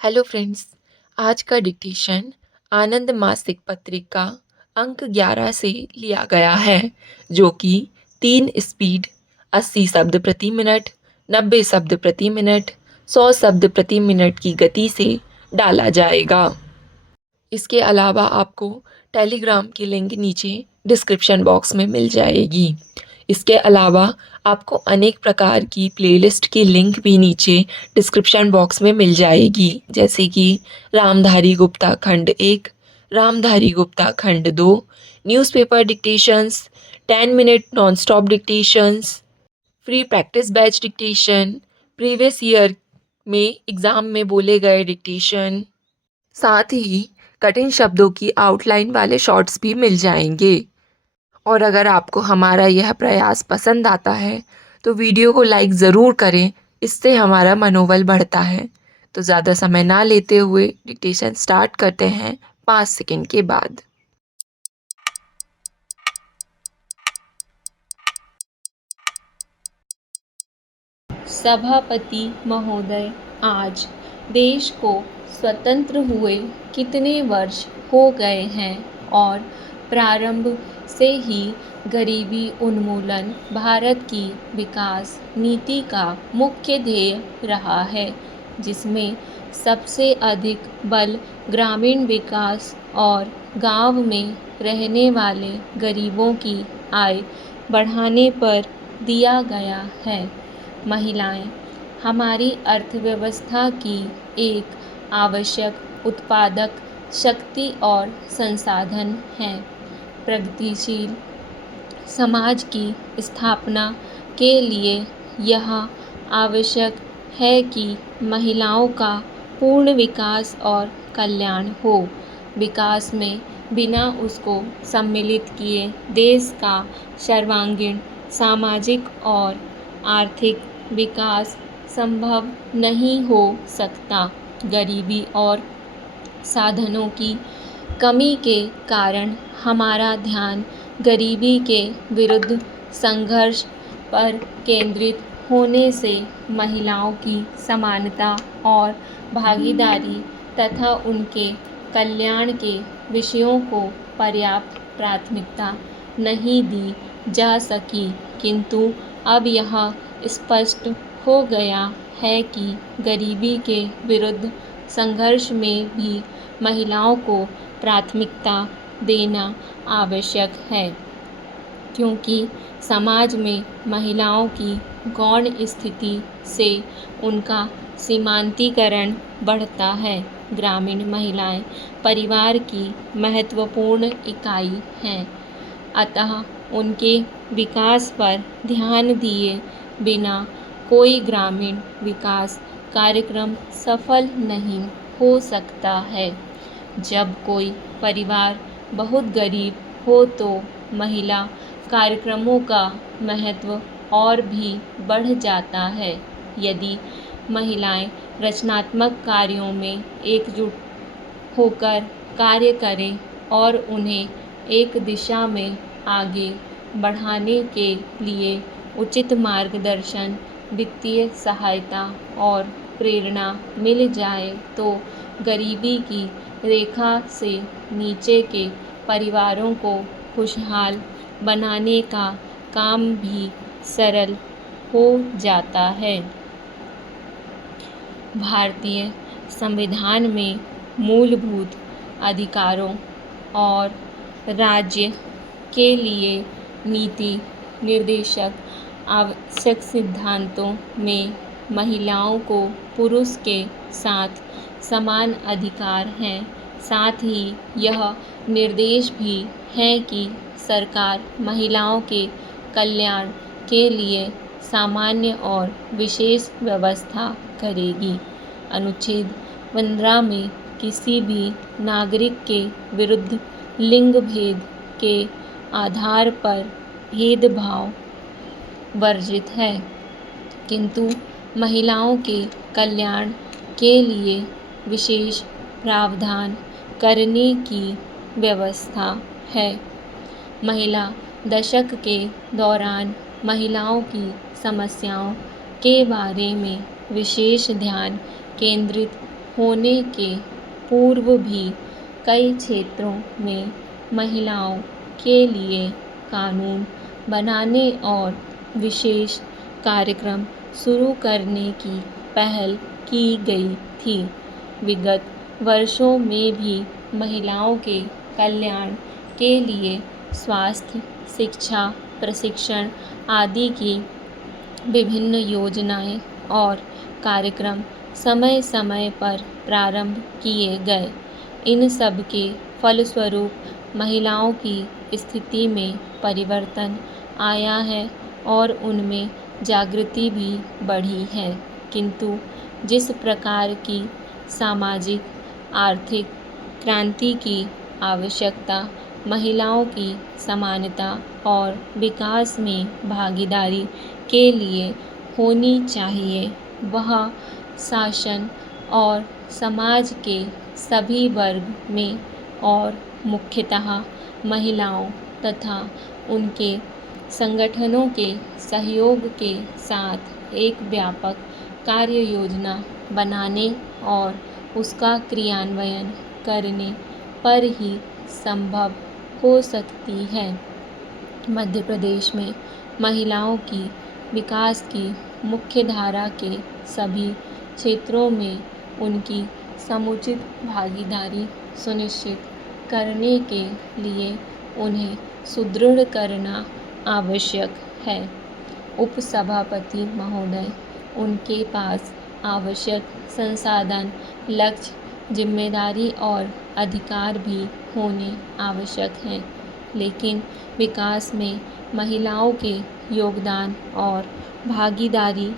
Hello friends. आज का dictation आनंद मासिक पत्रिका अंक 11 से लिया गया है, जो कि 3 स्पीड 80 शब्द प्रति मिनट, 90 शब्द प्रति मिनट, 100 शब्द प्रति मिनट की गति से डाला जाएगा। इसके अलावा आपको टेलीग्राम की लिंक नीचे डिस्क्रिप्शन बॉक्स में मिल जाएगी। इसके अलावा आपको अनेक प्रकार की प्लेलिस्ट की लिंक भी नीचे डिस्क्रिप्शन बॉक्स में मिल जाएगी, जैसे कि रामधारी गुप्ता खंड 1, रामधारी गुप्ता खंड 2, newspaper dictations, 10 minute non stop dictations, free practice batch dictation, previous year में एग्ज़ाम में बोले गए डिक्टेशन, साथ ही कठिन शब्दों की आउटलाइन वाले शॉर्ट्स भी मिल जाएंगे। और अगर आपको हमारा यह प्रयास पसंद आता है तो वीडियो को लाइक ज़रूर करें, इससे हमारा मनोबल बढ़ता है। तो ज़्यादा समय ना लेते हुए डिक्टेशन स्टार्ट करते हैं 5 सेकंड के बाद। सभापति महोदय, आज देश को स्वतंत्र हुए कितने वर्ष हो गए हैं और प्रारंभ से ही गरीबी उन्मूलन भारत की विकास नीति का मुख्य ध्येय रहा है, जिसमें सबसे अधिक बल ग्रामीण विकास और गांव में रहने वाले गरीबों की आय बढ़ाने पर दिया गया है। महिलाएं हमारी अर्थव्यवस्था की एक आवश्यक उत्पादक शक्ति और संसाधन हैं। प्रगतिशील समाज की स्थापना के लिए यह आवश्यक है कि महिलाओं का पूर्ण विकास और कल्याण हो। विकास में बिना उसको सम्मिलित किए देश का सर्वांगीण सामाजिक और आर्थिक विकास संभव नहीं हो सकता। गरीबी और साधनों की कमी के कारण हमारा ध्यान गरीबी के विरुद्ध संघर्ष पर केंद्रित होने से महिलाओं की समानता और भागीदारी तथा उनके कल्याण के विषयों को पर्याप्त प्राथमिकता नहीं दी जा सकी, किंतु अब यह स्पष्ट हो गया है कि गरीबी के विरुद्ध संघर्ष में भी महिलाओं को प्राथमिकता देना आवश्यक है, क्योंकि समाज में महिलाओं की गौण स्थिति से उनका सीमांतीकरण बढ़ता है। ग्रामीण महिलाएं परिवार की महत्वपूर्ण इकाई हैं, अतः उनके विकास पर ध्यान दिए बिना कोई ग्रामीण विकास कार्यक्रम सफल नहीं हो सकता है। जब कोई परिवार बहुत गरीब हो तो महिला कार्यक्रमों का महत्व और भी बढ़ जाता है। यदि महिलाएं रचनात्मक कार्यों में एकजुट होकर कार्य करें और उन्हें एक दिशा में आगे बढ़ाने के लिए उचित मार्गदर्शन, वित्तीय सहायता और प्रेरणा मिल जाए तो गरीबी की रेखा से नीचे के परिवारों को खुशहाल बनाने का काम भी सरल हो जाता है। भारतीय संविधान में मूलभूत अधिकारों और राज्य के लिए नीति निर्देशक आवश्यक सिद्धांतों में महिलाओं को पुरुष के साथ समान अधिकार हैं। साथ ही यह निर्देश भी है कि सरकार महिलाओं के कल्याण के लिए सामान्य और विशेष व्यवस्था करेगी। अनुच्छेद 15 में किसी भी नागरिक के विरुद्ध लिंग भेद के आधार पर भेदभाव वर्जित है, किंतु महिलाओं के कल्याण के लिए विशेष प्रावधान करने की व्यवस्था है। महिला दशक के दौरान महिलाओं की समस्याओं के बारे में विशेष ध्यान केंद्रित होने के पूर्व भी कई क्षेत्रों में महिलाओं के लिए कानून बनाने और विशेष कार्यक्रम शुरू करने की पहल की गई थी। विगत वर्षों में भी महिलाओं के कल्याण के लिए स्वास्थ्य, शिक्षा, प्रशिक्षण आदि की विभिन्न योजनाएं और कार्यक्रम समय समय पर प्रारंभ किए गए। इन सब के फलस्वरूप महिलाओं की स्थिति में परिवर्तन आया है और उनमें जागृति भी बढ़ी है, किंतु जिस प्रकार की सामाजिक आर्थिक क्रांति की आवश्यकता महिलाओं की समानता और विकास में भागीदारी के लिए होनी चाहिए, वह शासन और समाज के सभी वर्ग में और मुख्यतः महिलाओं तथा उनके संगठनों के सहयोग के साथ एक व्यापक कार्य योजना बनाने और उसका क्रियान्वयन करने पर ही संभव हो सकती है। मध्य प्रदेश में महिलाओं की विकास की मुख्य धारा के सभी क्षेत्रों में उनकी समुचित भागीदारी सुनिश्चित करने के लिए उन्हें सुदृढ़ करना आवश्यक है। उपसभापति महोदय, उनके पास आवश्यक संसाधन, लक्ष्य, जिम्मेदारी और अधिकार भी होने आवश्यक हैं, लेकिन विकास में महिलाओं के योगदान और भागीदारी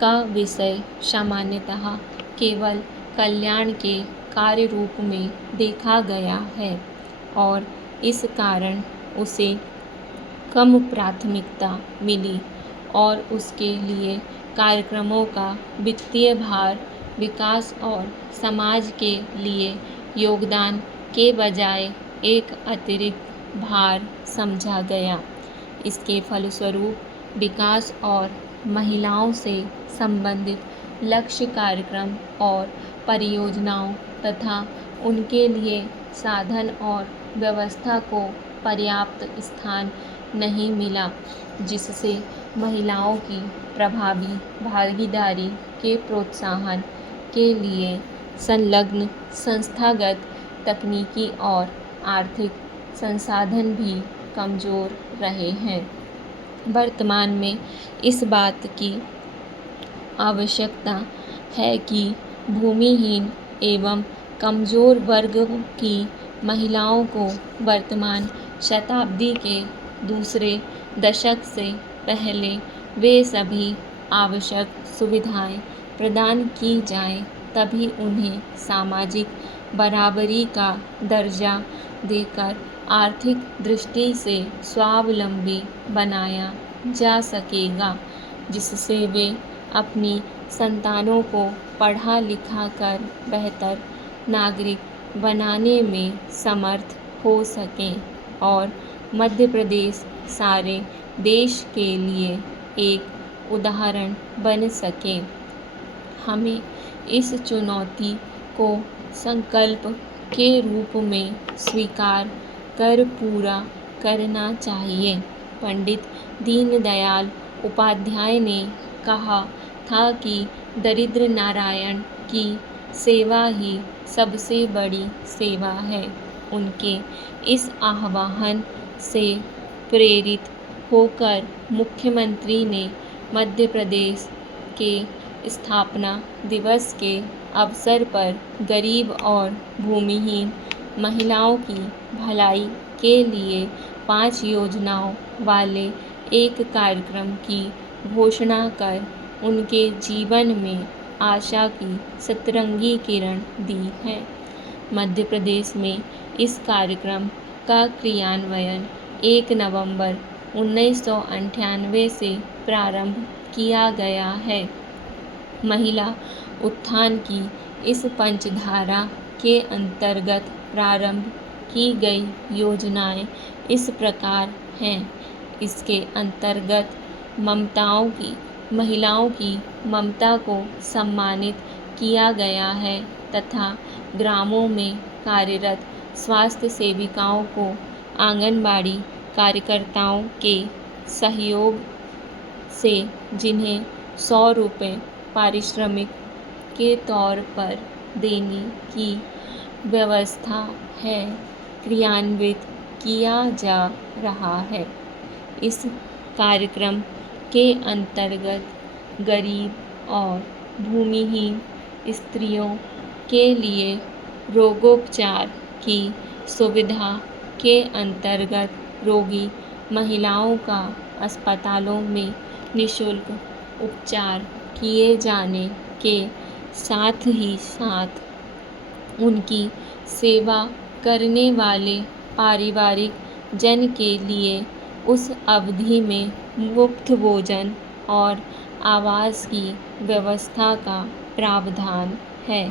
का विषय सामान्यतः केवल कल्याण के कार्य रूप में देखा गया है और इस कारण उसे कम प्राथमिकता मिली और उसके लिए कार्यक्रमों का वित्तीय भार विकास और समाज के लिए योगदान के बजाय एक अतिरिक्त भार समझा गया। इसके फलस्वरूप विकास और महिलाओं से संबंधित लक्ष्य कार्यक्रम और परियोजनाओं तथा उनके लिए साधन और व्यवस्था को पर्याप्त स्थान नहीं मिला, जिससे महिलाओं की प्रभावी भागीदारी के प्रोत्साहन के लिए संलग्न संस्थागत, तकनीकी और आर्थिक संसाधन भी कमजोर रहे हैं। वर्तमान में इस बात की आवश्यकता है कि भूमिहीन एवं कमजोर वर्ग की महिलाओं को वर्तमान शताब्दी के दूसरे दशक से पहले वे सभी आवश्यक सुविधाएं प्रदान की जाएं, तभी उन्हें सामाजिक बराबरी का दर्जा देकर आर्थिक दृष्टि से स्वावलंबी बनाया जा सकेगा, जिससे वे अपनी संतानों को पढ़ा लिखा कर बेहतर नागरिक बनाने में समर्थ हो सकें और मध्य प्रदेश सारे देश के लिए एक उदाहरण बन सके। हमें इस चुनौती को संकल्प के रूप में स्वीकार कर पूरा करना चाहिए। पंडित दीनदयाल उपाध्याय ने कहा था कि दरिद्र नारायण की सेवा ही सबसे बड़ी सेवा है। उनके इस आह्वान से प्रेरित होकर मुख्यमंत्री ने मध्य प्रदेश के स्थापना दिवस के अवसर पर गरीब और भूमिहीन महिलाओं की भलाई के लिए 5 योजनाओं वाले एक कार्यक्रम की घोषणा कर उनके जीवन में आशा की सतरंगी किरण दी है। मध्य प्रदेश में इस कार्यक्रम का क्रियान्वयन 1 नवंबर 1998 से प्रारंभ किया गया है। महिला उत्थान की इस पंचधारा के अंतर्गत प्रारंभ की गई योजनाएं इस प्रकार हैं। इसके अंतर्गत महिलाओं की ममता को सम्मानित किया गया है तथा ग्रामों में कार्यरत स्वास्थ्य सेविकाओं को आंगनबाड़ी कार्यकर्ताओं के सहयोग से जिन्हें 100 रुपये पारिश्रमिक के तौर पर देने की व्यवस्था है क्रियान्वित किया जा रहा है। इस कार्यक्रम के अंतर्गत गरीब और भूमिहीन स्त्रियों के लिए रोगोपचार की सुविधा के अंतर्गत रोगी महिलाओं का अस्पतालों में निःशुल्क उपचार किए जाने के साथ ही साथ उनकी सेवा करने वाले पारिवारिक जन के लिए उस अवधि में मुफ्त भोजन और आवास की व्यवस्था का प्रावधान है।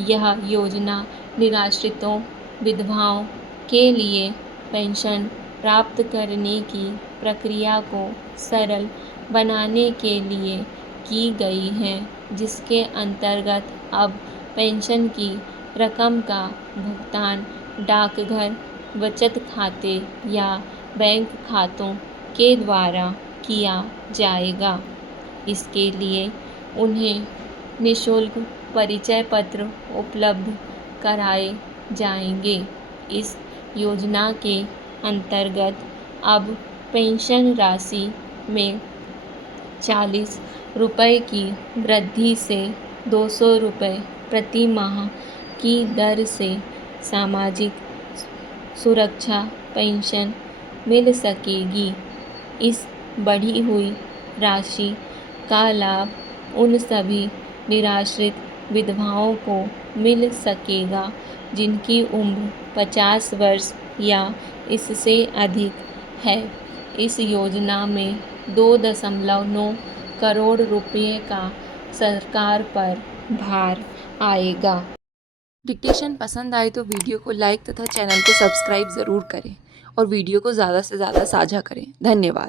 यह योजना निराश्रितों विधवाओं के लिए पेंशन प्राप्त करने की प्रक्रिया को सरल बनाने के लिए की गई है, जिसके अंतर्गत अब पेंशन की रकम का भुगतान डाकघर बचत खाते या बैंक खातों के द्वारा किया जाएगा। इसके लिए उन्हें निःशुल्क परिचय पत्र उपलब्ध कराए जाएंगे। इस योजना के अंतर्गत अब पेंशन राशि में 40 रुपये की वृद्धि से 200 रुपये प्रति माह की दर से सामाजिक सुरक्षा पेंशन मिल सकेगी। इस बढ़ी हुई राशि का लाभ उन सभी निराश्रित विधवाओं को मिल सकेगा जिनकी उम्र 50 वर्ष या इससे अधिक है। इस योजना में 2.9 करोड़ रुपये का सरकार पर भार आएगा। डिक्टेशन पसंद आए तो वीडियो को लाइक तथा चैनल को सब्सक्राइब ज़रूर करें और वीडियो को ज़्यादा से ज़्यादा साझा करें। धन्यवाद।